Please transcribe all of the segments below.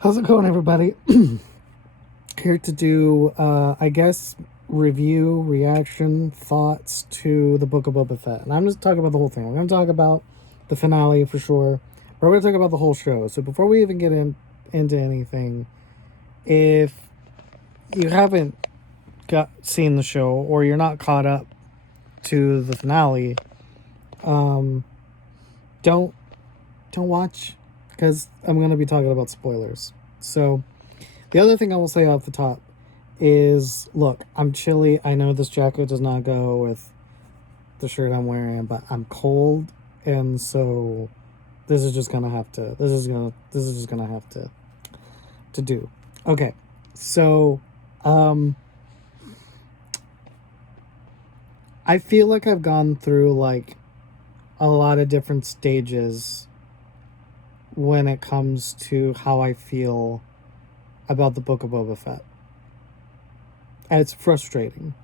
How's it going, everybody? Here to do, I guess, review, reaction, thoughts to the Book of Boba Fett. And I'm just talking about the whole thing. We're going to talk about the finale for sure. But we're going to talk about the whole show. So before we even get into anything, if you haven't seen the show or you're not caught up to the finale, um, don't watch, because I'm going to be talking about spoilers. So the other thing I will say off the top is, look, I'm chilly. I know this jacket does not go with the shirt I'm wearing, but I'm cold, and so this is just gonna have to. This is just gonna have to do. Okay, so I feel like I've gone through like a lot of different stages when it comes to how I feel about the Book of Boba Fett. And it's frustrating,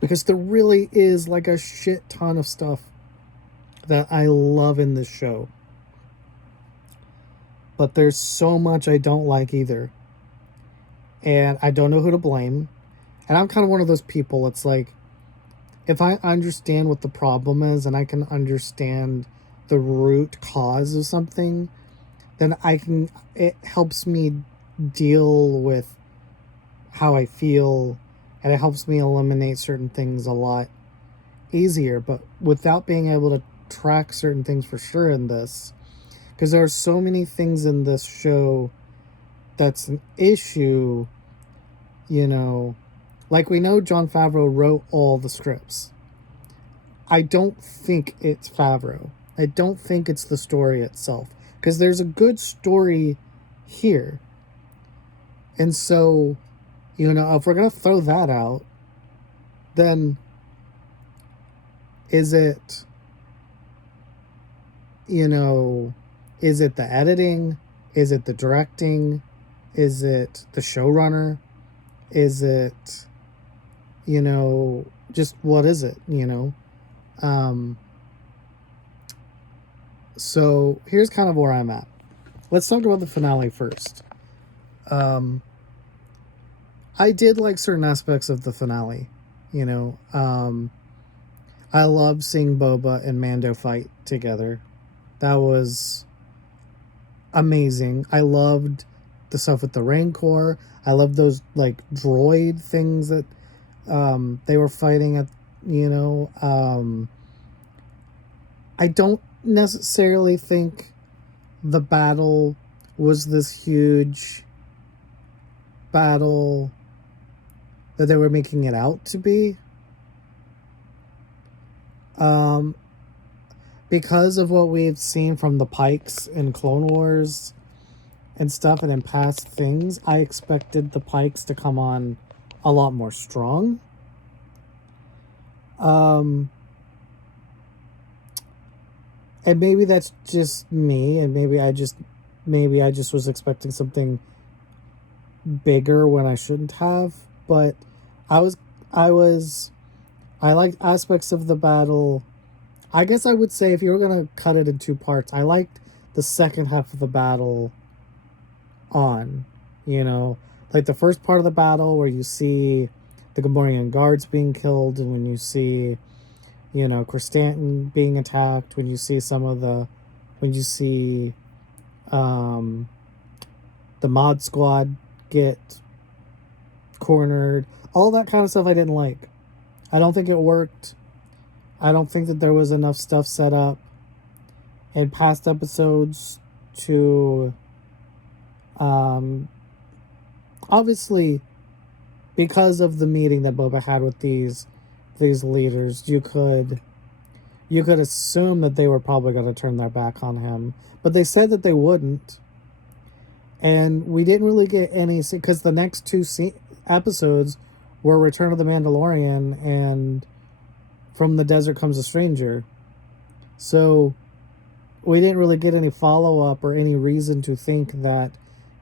because there really is like a shit ton of stuff that I love in this show. But there's so much I don't like either. And I don't know who to blame. And I'm kind of one of those people. It's like, if I understand what the problem is and I can understand the root cause of something, then it helps me deal with how I feel, and it helps me eliminate certain things a lot easier. But without being able to track certain things for sure in this, because there are so many things in this show that's an issue, like, we know Jon Favreau wrote all the scripts. I don't think it's Favreau. I don't think it's the story itself, because there's a good story here. And so, if we're going to throw that out, then is it, is it the editing? Is it the directing? Is it the showrunner? Is it, just what is it, So here's kind of where I'm at. Let's talk about the finale first. I did like certain aspects of the finale. I love seeing Boba and Mando fight together. That was amazing. I loved the stuff with the Rancor. I loved those like droid things that they were fighting at. I don't necessarily think the battle was this huge battle that they were making it out to be. Because of what we've seen from the Pikes in Clone Wars and stuff, and in past things, I expected the Pikes to come on a lot more strong. And maybe that's just me, and maybe I just was expecting something bigger when I shouldn't have. But I liked aspects of the battle. I guess I would say, if you were going to cut it in two parts, I liked the second half of the battle like the first part of the battle where you see the Gamorrean guards being killed, and when you see, Chris Stanton being attacked, when you see the mod squad get cornered, all that kind of stuff I didn't like. I don't think it worked. I don't think that there was enough stuff set up in past episodes to, obviously, because of the meeting that Boba had with these leaders, you could assume that they were probably going to turn their back on him. But they said that they wouldn't. And we didn't really get any, because the next two episodes were Return of the Mandalorian and From the Desert Comes a Stranger. So we didn't really get any follow-up or any reason to think that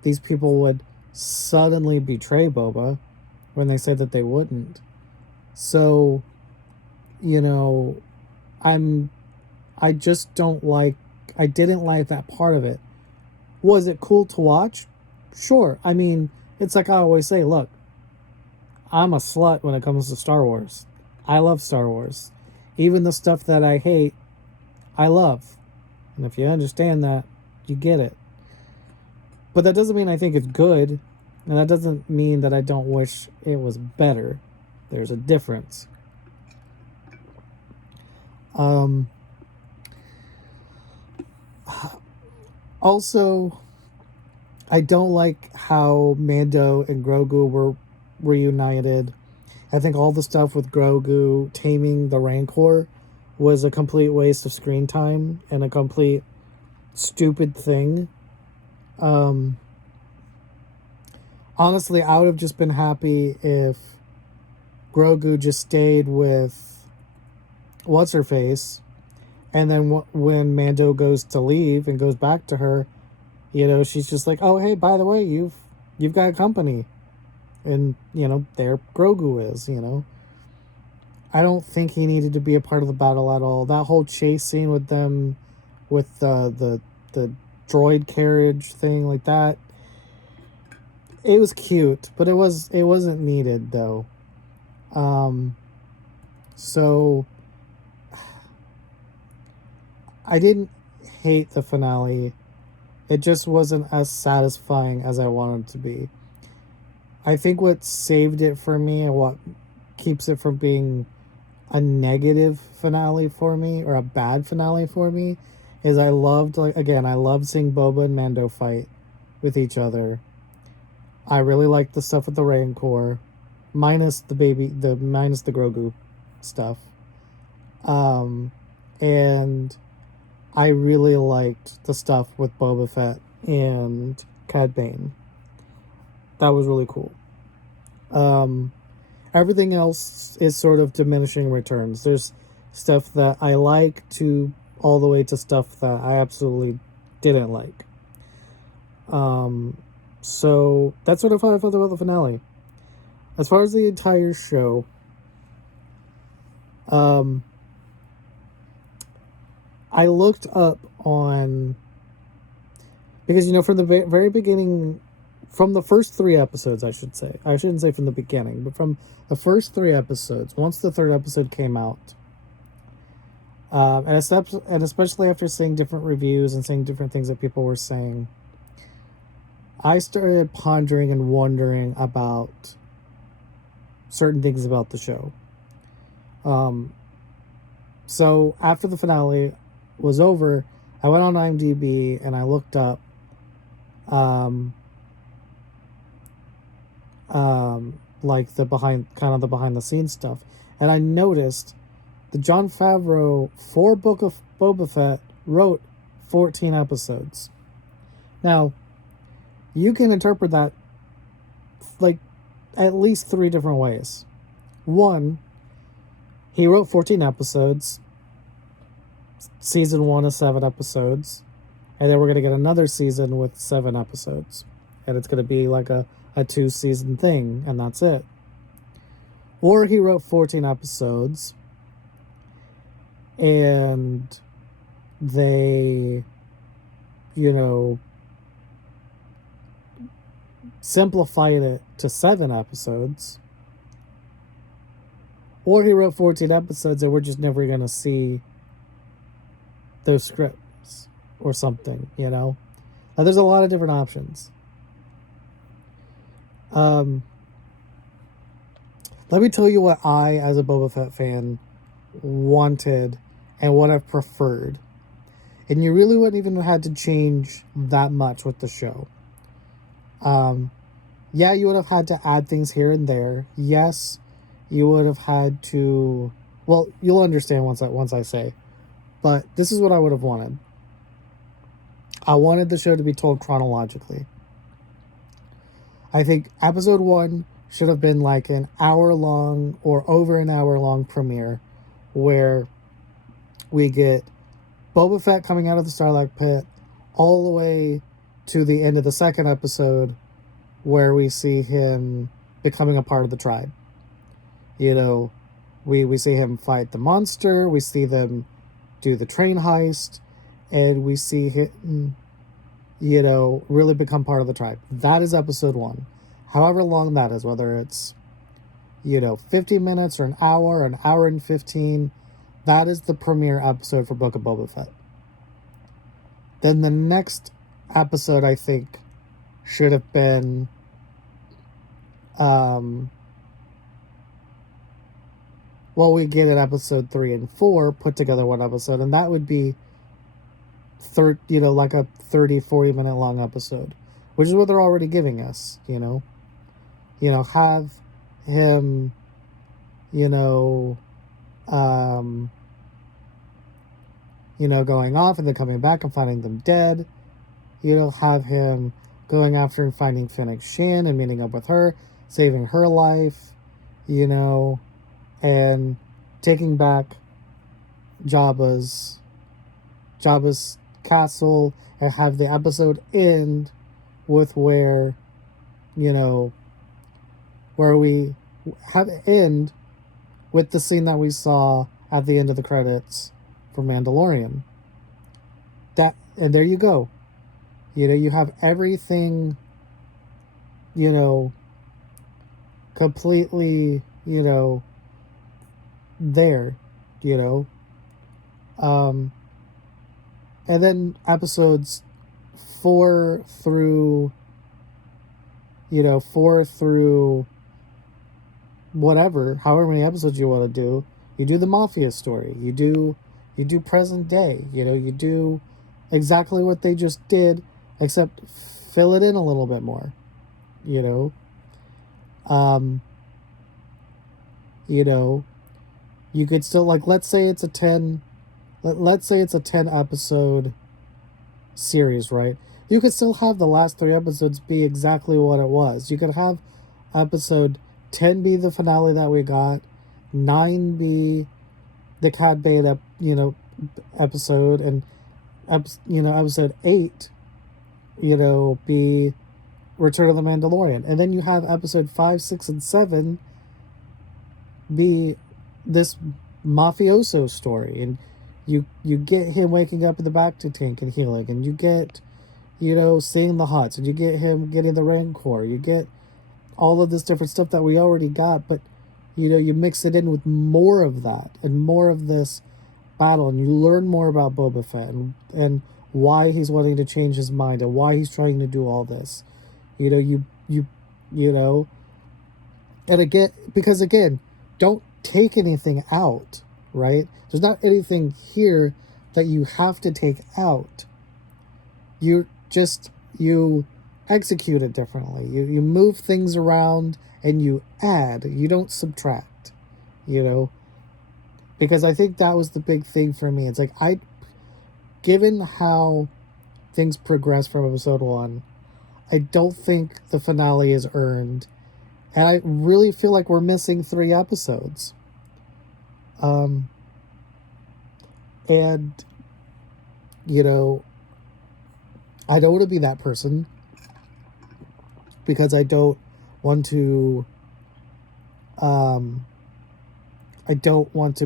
these people would suddenly betray Boba when they said that they wouldn't. So, I didn't like that part of it. Was it cool to watch? Sure. I mean, it's like I always say, look, I'm a slut when it comes to Star Wars. I love Star Wars. Even the stuff that I hate, I love. And if you understand that, you get it. But that doesn't mean I think it's good. And that doesn't mean that I don't wish it was better. There's a difference. Also, I don't like how Mando and Grogu were reunited. I think all the stuff with Grogu taming the Rancor was a complete waste of screen time and a complete stupid thing. Honestly, I would have just been happy if Grogu just stayed with What's-Her-Face, and then when Mando goes to leave and goes back to her, she's just like, oh, hey, by the way, you've got company. And, there Grogu is, I don't think he needed to be a part of the battle at all. That whole chase scene with them, with the droid carriage thing like that, it was cute, but it wasn't needed though. So I didn't hate the finale. It just wasn't as satisfying as I wanted it to be. I think what saved it for me and what keeps it from being a negative finale for me or a bad finale for me is I loved seeing Boba and Mando fight with each other. I really liked the stuff with the Rancor, minus the Grogu stuff. And I really liked the stuff with Boba Fett and Cad Bane. That was really cool. Everything else is sort of diminishing returns. There's stuff that I like to all the way to stuff that I absolutely didn't like. So that's sort of how I felt about the finale. As far as the entire show, I looked up on, because from the very beginning, from the first 3 episodes, I should say. I shouldn't say from the beginning, but from the first 3 episodes, once the 3rd episode came out, and especially after seeing different reviews and seeing different things that people were saying, I started pondering and wondering about certain things about the show. So after the finale was over, I went on IMDb and I looked up like the behind the scenes stuff, and I noticed that Jon Favreau for Book of Boba Fett wrote 14 episodes. Now, you can interpret that like at least 3 different ways. One, he wrote 14 episodes. Season 1 is 7 episodes. And then we're going to get another season with 7 episodes. And it's going to be like a 2-season thing, and that's it. Or he wrote 14 episodes, and they, simplified it to 7 episodes. Or he wrote 14 episodes and we're just never going to see those scripts or something, Now, there's a lot of different options. Let me tell you what I, as a Boba Fett fan, wanted and what I've preferred. And you really wouldn't even have had to change that much with the show. Yeah, you would have had to add things here and there. Yes, you would have had to... Well, you'll understand once I say. But this is what I would have wanted. I wanted the show to be told chronologically. I think episode 1 should have been like an hour-long or over an hour-long premiere where we get Boba Fett coming out of the Starlight Pit all the way to the end of the 2nd episode where we see him becoming a part of the tribe. We see him fight the monster, we see them do the train heist, and we see him really become part of the tribe. That is episode 1. However long that is, whether it's 50 minutes or an hour and 15, that is the premiere episode for Book of Boba Fett. Then the next episode, I think, should have been we get at episode 3 and 4 put together one episode, and that would be like a 30-40 minute long episode, which is what they're already giving us. Have him going off and then coming back and finding them dead. Have him going after and finding Fennec Shan and meeting up with her, saving her life, and taking back Jabba's castle, and have the episode end with where we have it end with the scene that we saw at the end of the credits for Mandalorian. And there you go. You have everything, completely, there, and then episodes 4 through whatever, however many episodes you want to do. You do the Mafia story. You do present day. You do exactly what they just did, except fill it in a little bit more. You could still, like, let's say it's a 10 episode series, right? You could still have the last 3 episodes be exactly what it was. You could have episode 10 be the finale that we got, 9 be the Cad Bane episode, and episode 8 be Return of the Mandalorian, and then you have episode 5, 6, and 7 be this mafioso story, and you get him waking up in the bacta tank and healing, and you get seeing the Hutts, and you get him getting the Rancor, you get all of this different stuff that we already got, but you mix it in with more of that and more of this battle, and you learn more about Boba Fett and why he's wanting to change his mind and why he's trying to do all this. And again, don't take anything out, right? There's not anything here that you have to take out. You execute it differently. You move things around and you add. You don't subtract, because I think that was the big thing for me. It's like, given how things progress from episode 1, I don't think the finale is earned, and I really feel like we're missing 3 episodes. And I don't want to be that person, because I don't want to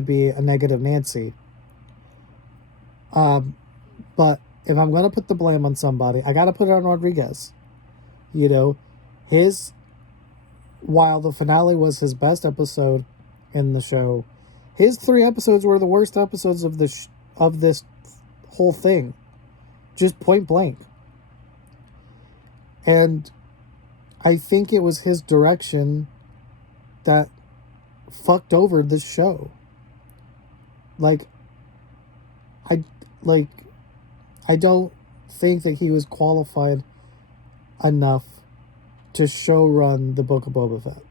be a negative Nancy. But if I'm going to put the blame on somebody, I got to put it on Rodriguez. While the finale was his best episode in the show, his 3 episodes were the worst episodes of this whole thing. Just point blank. And I think it was his direction that fucked over this show. I don't think that he was qualified enough to show run the Book of Boba Fett.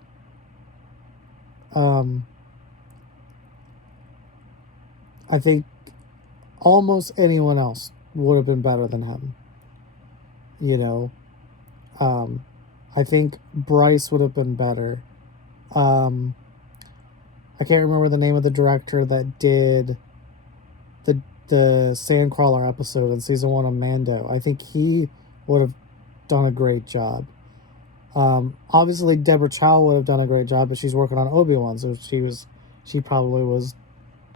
I think almost anyone else would have been better than him. I think Bryce would have been better. I can't remember the name of the director that did the Sandcrawler episode in season 1 of Mando. I think he would have done a great job. Obviously Deborah Chow would have done a great job, but she's working on Obi-Wan, so she probably was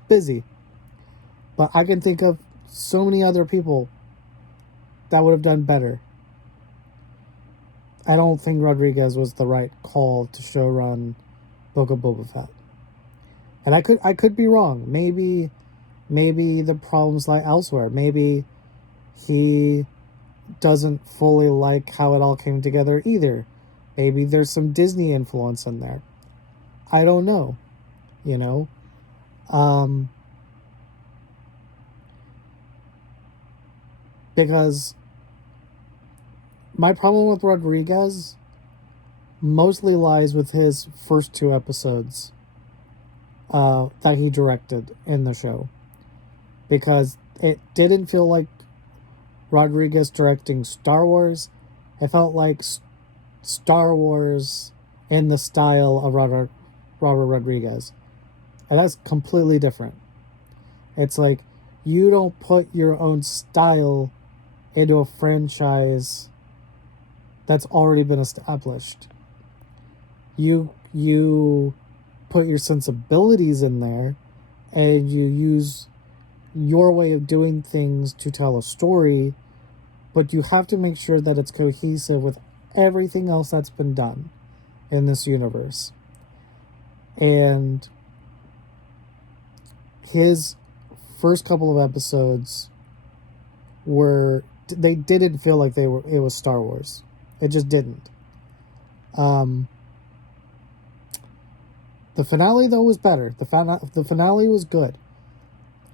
busy. But I can think of so many other people that would have done better. I don't think Rodriguez was the right call to showrun Book of Boba Fett. And I could be wrong. Maybe the problems lie elsewhere. Maybe he doesn't fully like how it all came together either. Maybe there's some Disney influence in there. I don't know. You know? Because my problem with Rodriguez mostly lies with his first 2 episodes that he directed in the show. Because it didn't feel like Rodriguez directing Star Wars. It felt like Star Wars in the style of Robert Rodriguez. And that's completely different. It's like you don't put your own style into a franchise that's already been established. You put your sensibilities in there and you use your way of doing things to tell a story, but you have to make sure that it's cohesive with everything else that's been done in this universe. And his first couple of episodes they didn't feel like it was Star Wars. It just didn't. The finale though was better. The finale was good.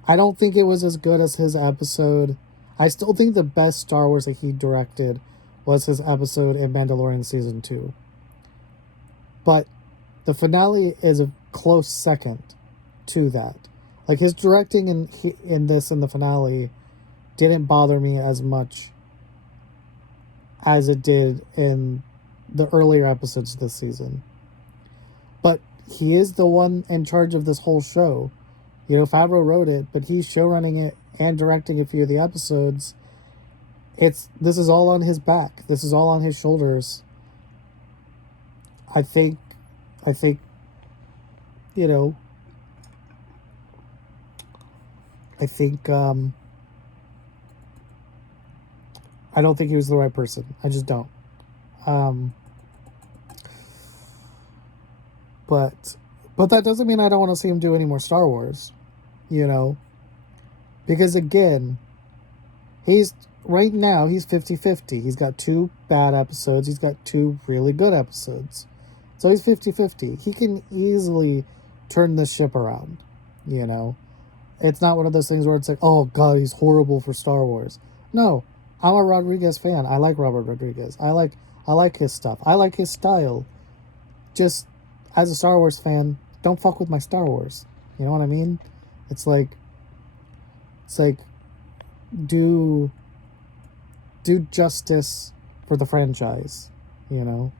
I don't think it was as good as his episode. I still think the best Star Wars that he directed was his episode in Mandalorian Season 2. But the finale is a close second to that. Like his directing in the finale didn't bother me as much as it did in the earlier episodes of this season. But he is the one in charge of this whole show. You know, Favreau wrote it, but he's showrunning it and directing a few of the episodes. This is all on his back. This is all on his shoulders. I think, you know, I don't think he was the right person. I just don't. But that doesn't mean I don't want to see him do any more Star Wars, you know? Because again, right now he's 50-50. He's got 2 bad episodes. He's got 2 really good episodes. So he's 50-50. He can easily turn this ship around, you know? It's not one of those things where it's like, oh God, he's horrible for Star Wars. No, I'm a Rodriguez fan. I like Robert Rodriguez. I like his stuff. I like his style. Just as a Star Wars fan, don't fuck with my Star Wars. You know what I mean? It's like do justice for the franchise, you know?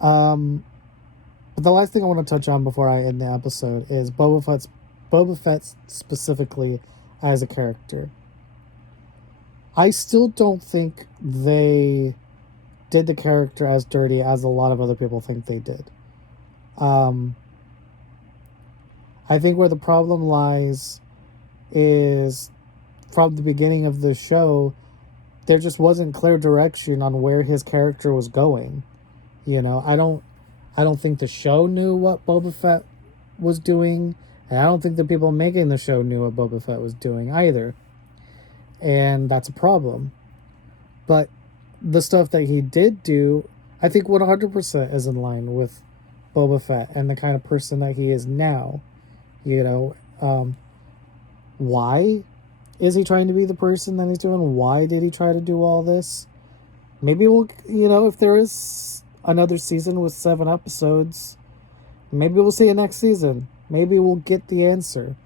But the last thing I want to touch on before I end the episode is Boba Fett specifically as a character. I still don't think they did the character as dirty as a lot of other people think they did. I think where the problem lies is from the beginning of the show, there just wasn't clear direction on where his character was going. You know, I don't think the show knew what Boba Fett was doing, and I don't think the people making the show knew what Boba Fett was doing either. And that's a problem. But the stuff that he did do, I think 100% is in line with Boba Fett and the kind of person that he is now. You know, why is he trying to be the person that he's doing? Why did he try to do all this? Maybe we'll, you know, if there is another season with 7 episodes, maybe we'll see it next season. Maybe we'll get the answer.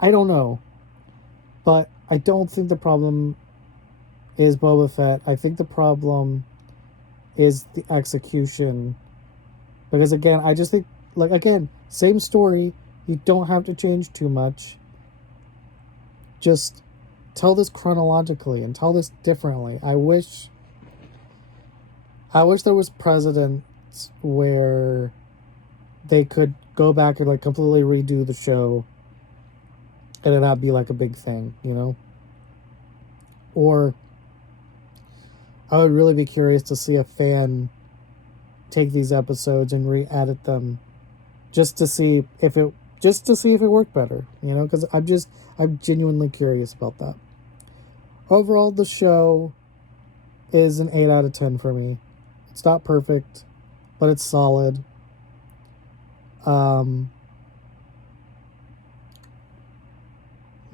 I don't know. But I don't think the problem is Boba Fett. I think the problem is the execution. Because again, I just think, like, again, same story. You don't have to change too much. Just tell this chronologically and tell this differently. I wish there was precedents where they could go back and like completely redo the show and it not be like a big thing, you know? Or I would really be curious to see a fan take these episodes and re-edit them just to see if it worked better, you know, because I'm genuinely curious about that. Overall, the show is an 8 out of 10 for me. It's not perfect, but it's solid.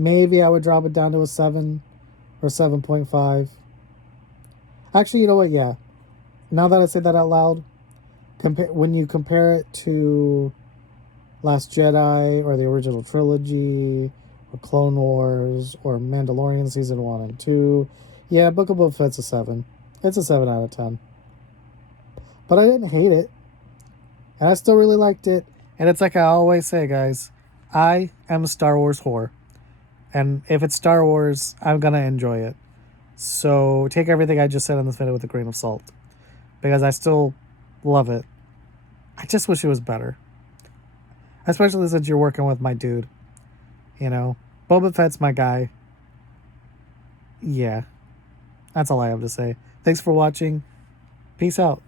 Maybe I would drop it down to a 7 or 7.5. Actually, you know what? Yeah. Now that I say that out loud, when you compare it to Last Jedi or the original trilogy or Clone Wars or Mandalorian season 1 and 2, yeah, Book of Boba Fett's a 7. It's a 7 out of 10. But I didn't hate it. And I still really liked it. And it's like I always say, guys, I am a Star Wars whore. And if it's Star Wars, I'm going to enjoy it. So take everything I just said on this video with a grain of salt. Because I still love it. I just wish it was better. Especially since you're working with my dude. You know, Boba Fett's my guy. Yeah. That's all I have to say. Thanks for watching. Peace out.